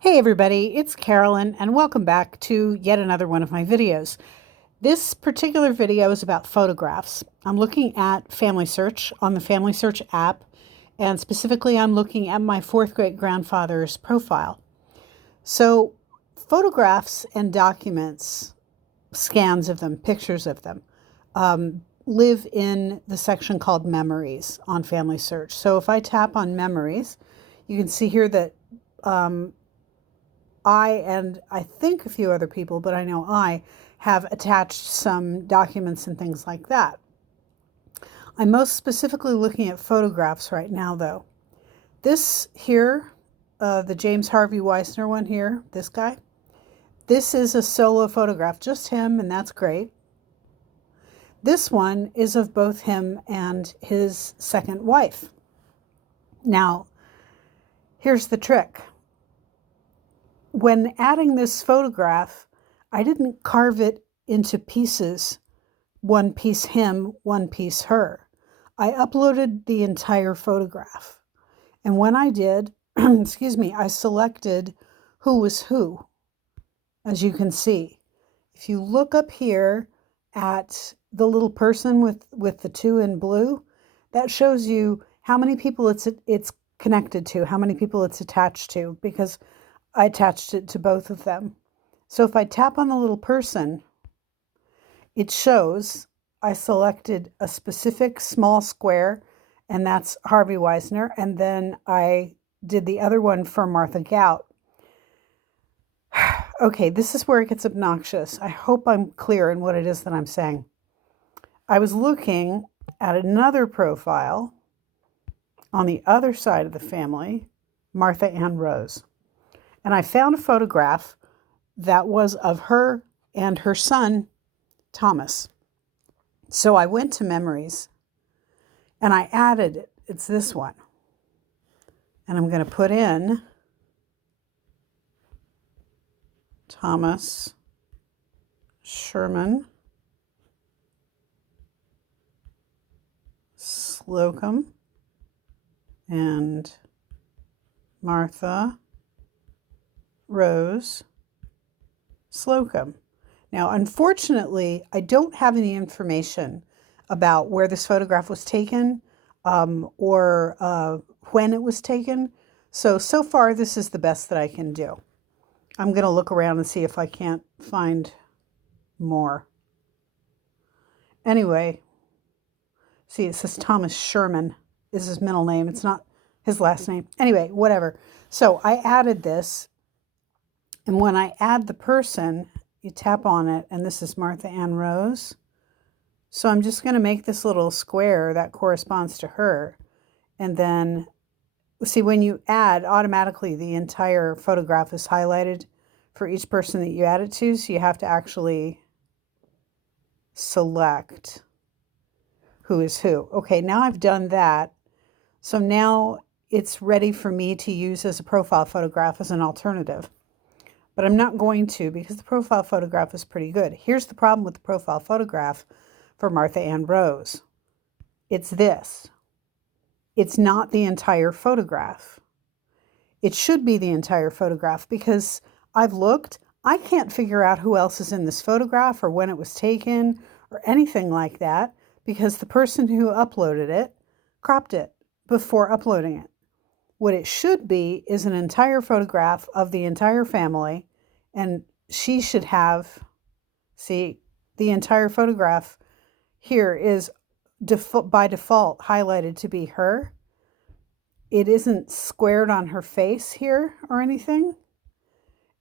Hey everybody, it's Carolyn and welcome back to yet another one of my videos. This particular video is about photographs. I'm looking at Family Search on the Family Search app, and specifically I'm looking at my fourth great grandfather's profile. So photographs and documents, scans of them, pictures of them, live in the section called Memories on Family Search. So if I tap on Memories, you can see here that I and I think a few other people, but I know I have attached some documents and things like that. I'm most specifically looking at photographs right now, though. This here, the James Harvey Weissner one here, this guy, this is a solo photograph, just him, and that's great. This one is of both him and his second wife. Now, here's the trick. When adding this photograph, I didn't carve it into pieces, one piece him, one piece her. I uploaded the entire photograph. And when I did, excuse me, I selected who was who, as you can see. If you look up here at the little person with the two in blue, that shows you how many people it's connected to, how many people it's attached to, because I attached it to both of them. So if I tap on the little person, it shows I selected a specific small square, and that's Harvey Weissner, and then I did the other one for Martha Gout. Okay, this is where it gets obnoxious. I hope I'm clear in what it is that I'm saying. I was looking at another profile on the other side of the family, Martha Ann Rose. And I found a photograph that was of her and her son, Thomas. So I went to Memories and I added it. It's this one. And I'm going to put in Thomas Sherman Slocum and Martha Rose Slocum. Now, unfortunately, I don't have any information about where this photograph was taken or when it was taken. So far, this is the best that I can do. I'm going to look around and see if I can't find more. Anyway, see, it says Thomas Sherman is his middle name. It's not his last name. Anyway, whatever. So I added this. And when I add the person, you tap on it, and this is Martha Ann Rose. So I'm just going to make this little square that corresponds to her. And then, see, when you add, automatically the entire photograph is highlighted for each person that you add it to. So you have to actually select who is who. Okay, now I've done that. So now it's ready for me to use as a profile photograph as an alternative. But I'm not going to, because the profile photograph is pretty good. Here's the problem with the profile photograph for Martha Ann Rose. It's this. It's not the entire photograph. It should be the entire photograph, because I've looked. I can't figure out who else is in this photograph or when it was taken or anything like that, because the person who uploaded it cropped it before uploading it. What it should be is an entire photograph of the entire family, and she should have, see, the entire photograph here is by default highlighted to be her. It isn't squared on her face here or anything.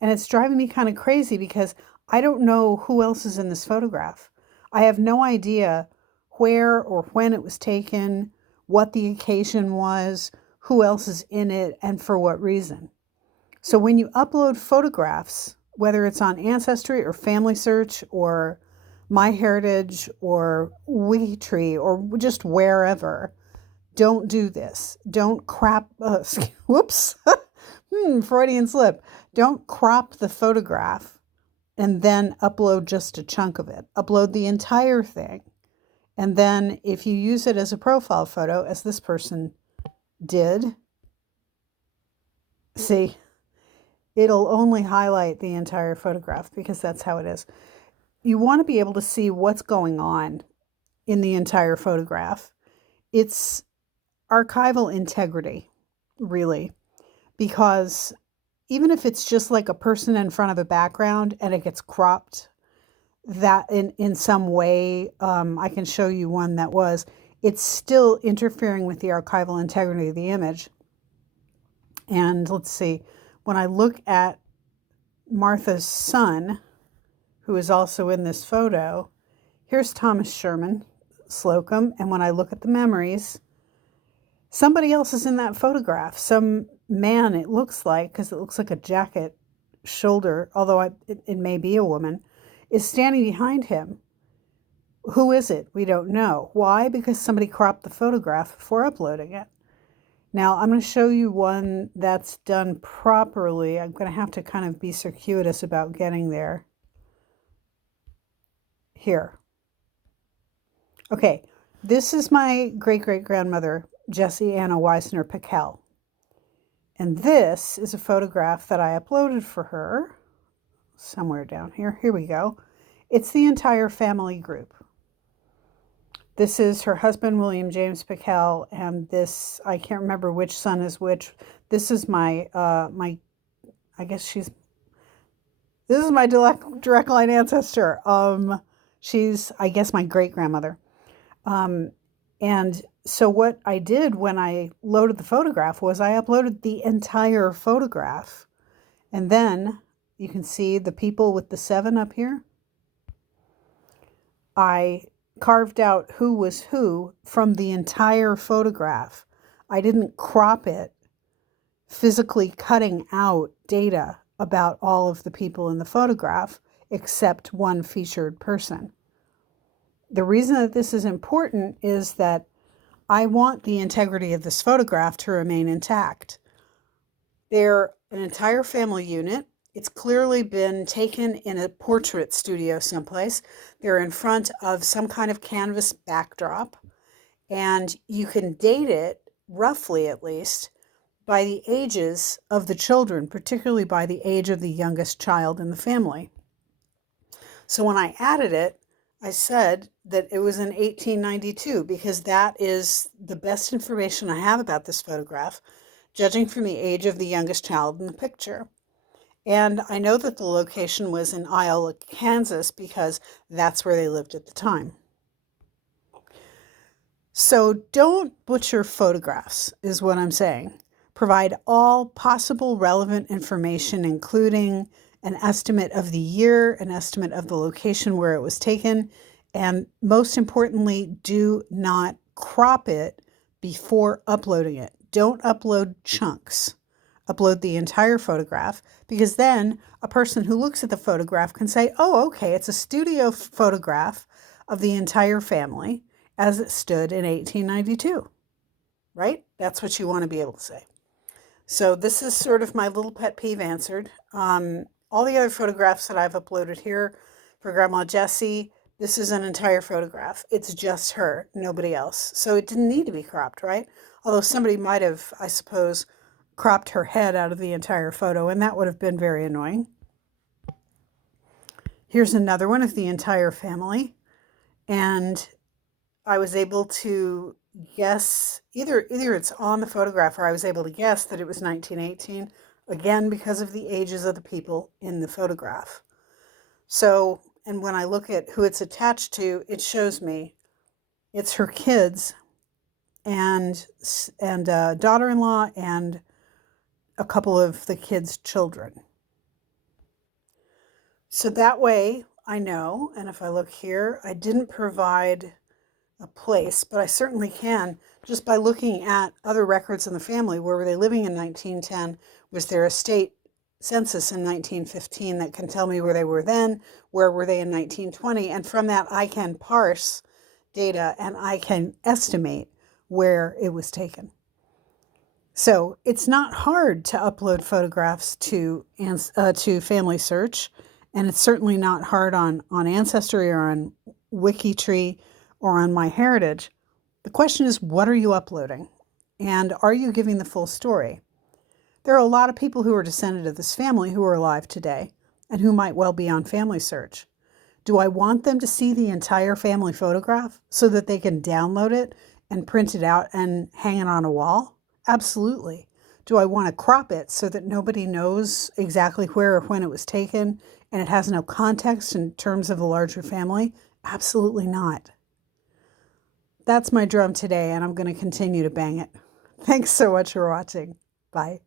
And it's driving me kind of crazy because I don't know who else is in this photograph. I have no idea where or when it was taken, what the occasion was, who else is in it, and for what reason. So when you upload photographs, whether it's on Ancestry or Family Search or MyHeritage or WikiTree or just wherever, don't do this. Don't crop, whoops, Freudian slip. Don't crop the photograph and then upload just a chunk of it. Upload the entire thing. And then if you use it as a profile photo, as this person did, see, it'll only highlight the entire photograph because that's how it is. You want to be able to see what's going on in the entire photograph. It's archival integrity, really, because even if it's just like a person in front of a background and it gets cropped that in some way, I can show you one that was, it's still interfering with the archival integrity of the image. And let's see, when I look at Martha's son, who is also in this photo, here's Thomas Sherman Slocum. And when I look at the memories, somebody else is in that photograph. Some man, it looks like, because it looks like a jacket shoulder, although it may be a woman, is standing behind him. Who is it? We don't know. Why? Because somebody cropped the photograph before uploading it. Now, I'm going to show you one that's done properly. I'm going to have to kind of be circuitous about getting there. Here. Okay, this is my great-great-grandmother, Jessie Anna Weisner Pickel. And this is a photograph that I uploaded for her somewhere down here. Here we go. It's the entire family group. This is her husband, William James Pickel, and this, I can't remember which son is which. This is my, this is my direct line ancestor. She's, I guess, my great-grandmother. And so what I did when I loaded the photograph was I uploaded the entire photograph. And then you can see the people with the 7 up here. I carved out who was who from the entire photograph. I didn't crop it, physically cutting out data about all of the people in the photograph, except one featured person. The reason that this is important is that I want the integrity of this photograph to remain intact. They're an entire family unit. It's clearly been taken in a portrait studio someplace. They're in front of some kind of canvas backdrop, and you can date it, roughly at least, by the ages of the children, particularly by the age of the youngest child in the family. So when I added it, I said that it was in 1892 because that is the best information I have about this photograph, judging from the age of the youngest child in the picture. And I know that the location was in Iowa, Kansas, because that's where they lived at the time. So don't butcher photographs, is what I'm saying. Provide all possible relevant information, including an estimate of the year, an estimate of the location where it was taken, and most importantly, do not crop it before uploading it. Don't upload chunks. Upload the entire photograph, because then a person who looks at the photograph can say, oh, okay, it's a studio photograph of the entire family as it stood in 1892, right? That's what you want to be able to say. So this is sort of my little pet peeve answered. All the other photographs that I've uploaded here for Grandma Jessie, this is an entire photograph. It's just her, nobody else. So it didn't need to be cropped, right? Although somebody might have, I suppose, cropped her head out of the entire photo, and that would have been very annoying. Here's another one of the entire family, and I was able to guess, either it's on the photograph or I was able to guess that it was 1918, again, because of the ages of the people in the photograph. So, and when I look at who it's attached to, it shows me it's her kids and daughter-in-law and a couple of the kids' children. So that way I know, and if I look here, I didn't provide a place, but I certainly can just by looking at other records in the family. Where were they living in 1910? Was there a state census in 1915 that can tell me where they were then? Where were they in 1920? And from that, I can parse data and I can estimate where it was taken. So it's not hard to upload photographs to Family Search, and it's certainly not hard on Ancestry or on WikiTree or on MyHeritage. The question is, what are you uploading? And are you giving the full story? There are a lot of people who are descended of this family who are alive today and who might well be on Family Search. Do I want them to see the entire family photograph so that they can download it and print it out and hang it on a wall? Absolutely. Do I want to crop it so that nobody knows exactly where or when it was taken and it has no context in terms of the larger family? Absolutely not. That's my drum today, and I'm going to continue to bang it. Thanks so much for watching. Bye.